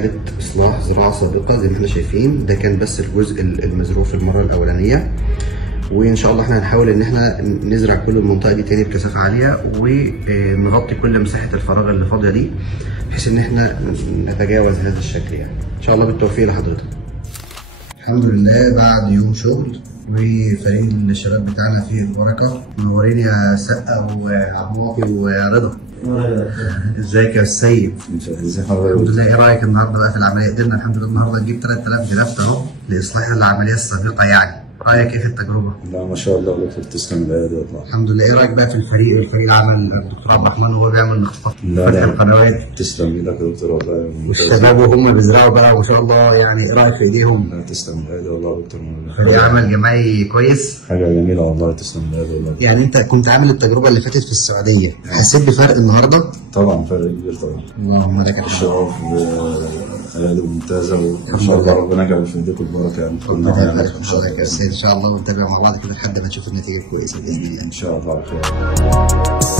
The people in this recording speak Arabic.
إعادة إصلاح زراعة سابقة زي ما احنا شايفين. ده كان بس الجزء المزروع في المرة الأولانية، وإن شاء الله احنا هنحاول إن احنا نزرع كل المنطقة دي تاني بكثافة عالية، ونغطي كل مساحة الفراغ اللي فاضية دي بحيث إن احنا نتجاوز هذا الشكل يعني. إن شاء الله بالتوفيق لحضرتك. الحمد لله بعد يوم شغل، وفريق الشباب بتاعنا فيه البركة. منورين يا سقا وعماطي ورضا. ازيك يا سيد؟ ازي حضرتك؟ الحمد لله. ايه رايك النهارده بقى في العمليه؟ قدرنا الحمد لله النهارده نجيب 3000 جرافت اهو لاصلاح العمليه السابقه يعني. رايك ايه في التجربه؟ لا ما شاء الله دكتور، تسلم الايادي والله. الحمد لله. ايه رايك بقى في الفريق العمل الدكتور عبد الرحمن وهو بيعمل اختصاص فتح القنوات؟ تسلم ايدك يا دكتور والله. والشباب وهم بيزرعوا بقى ما شاء الله يعني. ايه رايك في ايديهم؟ لا تسلم الايادي والله يا دكتور. فريق عمل جماعي كويس. حاجه جميله والله، تسلم الايادي والله. يعني انت كنت عامل التجربه اللي فاتت في السعوديه، حسيت بفرق النهارده؟ طبعا فرق كبير طبعا. اللهم لك الحمد. الشرف ايادي ممتازه، وان شاء الله ربنا يجعل في ايديكم البركه يعني. ربنا يبارك في حضرتك يا استاذ ان شاء الله، ونتابع مع بعض كده لحد ما نشوف النتيجه كويسه باذن الله. ان شاء الله على خير.